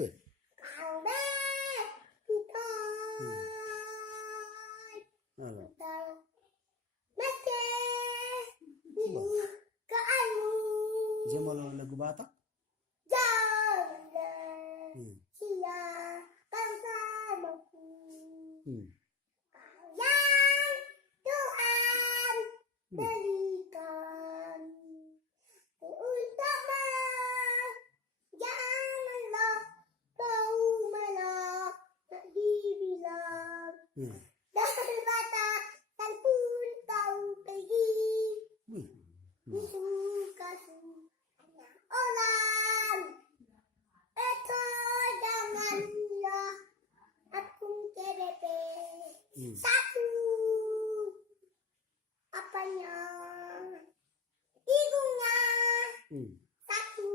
Be. Halo. Dia mau lagu Batak? Berikan untukmu, janganlah kau malah tak dibilang dari batasan pun kau pergi. Suka-suka orang itu janganlah aku kerepe. Satu apanya ibunya satu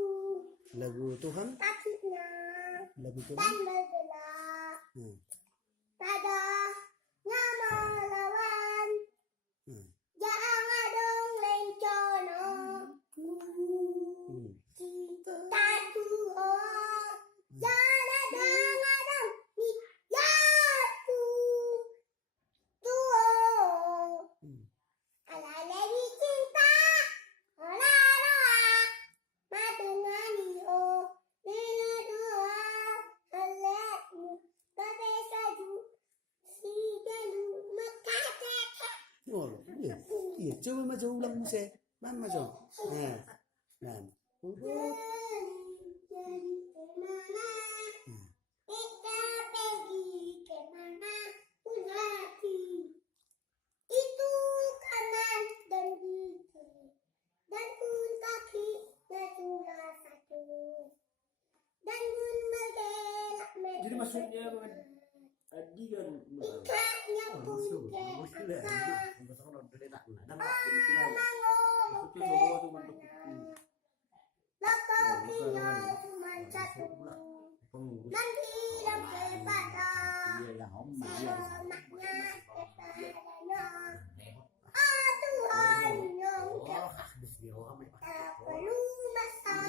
Lagu Tuhan? kakinya Lagu dan Tuhan? bergerak pada nama lawan jangan dong lencono cinta Tuhan jangan dong ya Tuhan ala lagi cinta ala doa madengani o nena doa alatmu tapi saju si galu makate Oh, iya. Iya, coba maju ulang musik. Man maju. Nah. Nah. jadi kemana kita pergi kemana pun hati itu kanan dan kiri dan pun kaki cuma satu dan pun bergelak Jadi maksudnya Adi kan ikatnya pun ke lakokinya cuma satu dan bilang kepada semaknya kepadanya Tuhan yang tak perlu masalah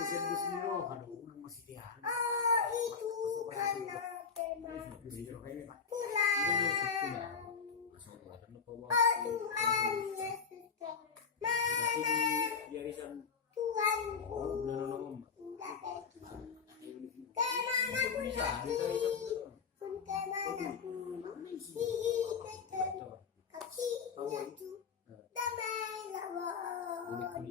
itu karena teman pulang Tuhan Yesus kemana Tuhan tidak pergi kemana pun pergi pun kemana pun hihikan kakinya tu damai lawan